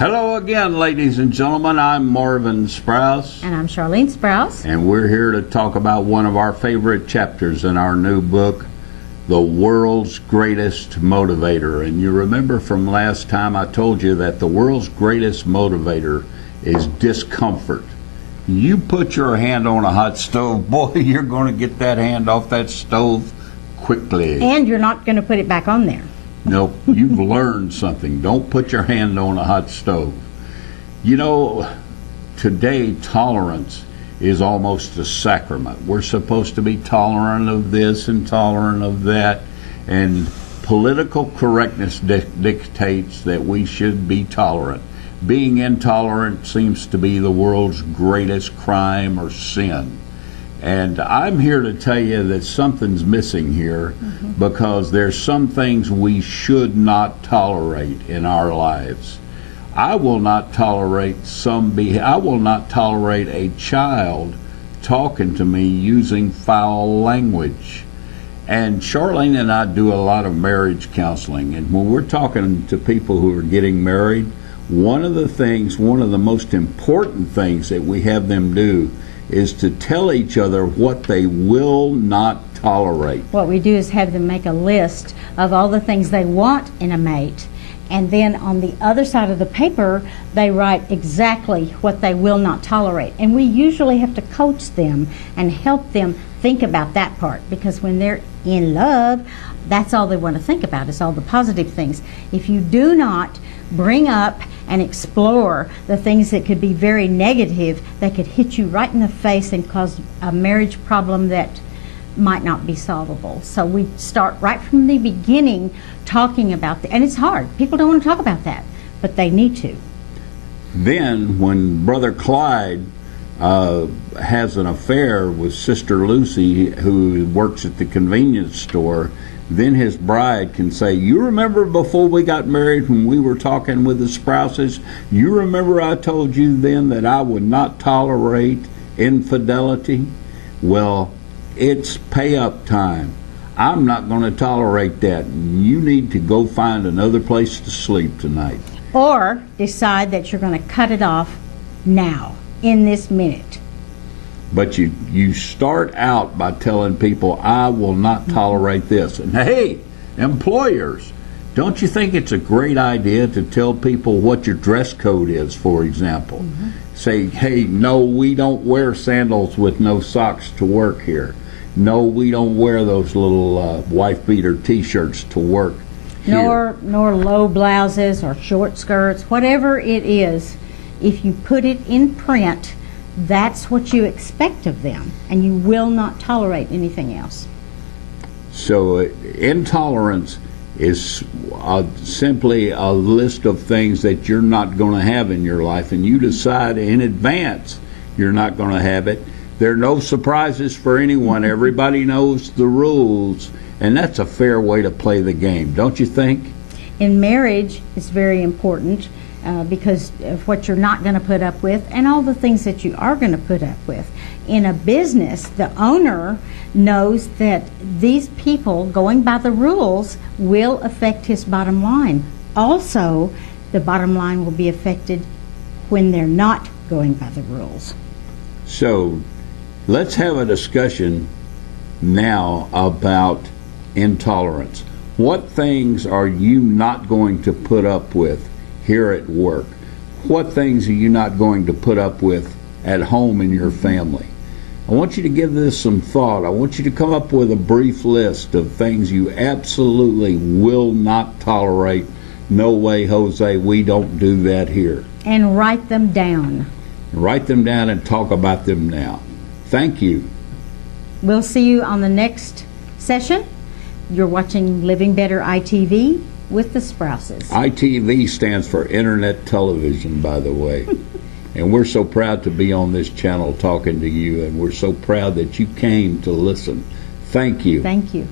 Hello again, ladies and gentlemen. I'm Marvin Sprouse. And I'm Charlene Sprouse. And we're here to talk about one of our favorite chapters in our new book, The World's Greatest Motivator. And you remember from last time I told you that the world's greatest motivator is discomfort. You put your hand on a hot stove, boy, you're going to get that hand off that stove quickly. And you're not going to put it back on there. Nope, you've learned something. Don't put your hand on a hot stove. You know, today tolerance is almost a sacrament. We're supposed to be tolerant of this and tolerant of that, and political correctness dictates that we should be tolerant. Being intolerant seems to be the world's greatest crime or sin. And I'm here to tell you that something's missing here, because there's some things we should not tolerate in our lives. I will not tolerate a child talking to me using foul language. And Charlene and I do a lot of marriage counseling, and when we're talking to people who are getting married, one of the most important things that we have them do is to tell each other what they will not tolerate. What we do is have them make a list of all the things they want in a mate, and then on the other side of the paper they write exactly what they will not tolerate. And we usually have to coach them and help them think about that part, because when they're in love, that's all they want to think about, is all the positive things. If you do not bring up and explore the things that could be very negative, that could hit you right in the face and cause a marriage problem that might not be solvable. So we start right from the beginning talking about and it's hard. People don't want to talk about that, but they need to. Then when Brother Clyde has an affair with Sister Lucy, who works at the convenience store, then his bride can say, you remember before we got married when we were talking with the Sprouses, you remember I told you then that I would not tolerate infidelity? Well, it's pay-up time. I'm not going to tolerate that. You need to go find another place to sleep tonight. Or decide that you're going to cut it off now, in this minute. But you start out by telling people, I will not tolerate this. And hey, employers, don't you think it's a great idea to tell people what your dress code is, for example? Say, hey, no, we don't wear sandals with no socks to work here. No, we don't wear those little wife-beater T-shirts to work here. Nor low blouses or short skirts, whatever it is. If you put it in print, that's what you expect of them, and you will not tolerate anything else. So intolerance is simply a list of things that you're not going to have in your life, and you decide in advance you're not going to have it. There are no surprises for anyone. Everybody knows the rules, and that's a fair way to play the game, don't you think? In marriage, it's very important. Because of what you're not going to put up with and all the things that you are going to put up with. In a business, the owner knows that these people going by the rules will affect his bottom line. Also, the bottom line will be affected when they're not going by the rules. So let's have a discussion now about intolerance. What things are you not going to put up with here at work? What things are you not going to put up with at home in your family? I want you to give this some thought. I want you to come up with a brief list of things you absolutely will not tolerate. No way, Jose, we don't do that here. And write them down. Write them down and talk about them now. Thank you. We'll see you on the next session. You're watching Living Better ITV with the Sprouses. ITV stands for Internet Television, by the way. And we're so proud to be on this channel talking to you, and we're so proud that you came to listen. Thank you. Thank you.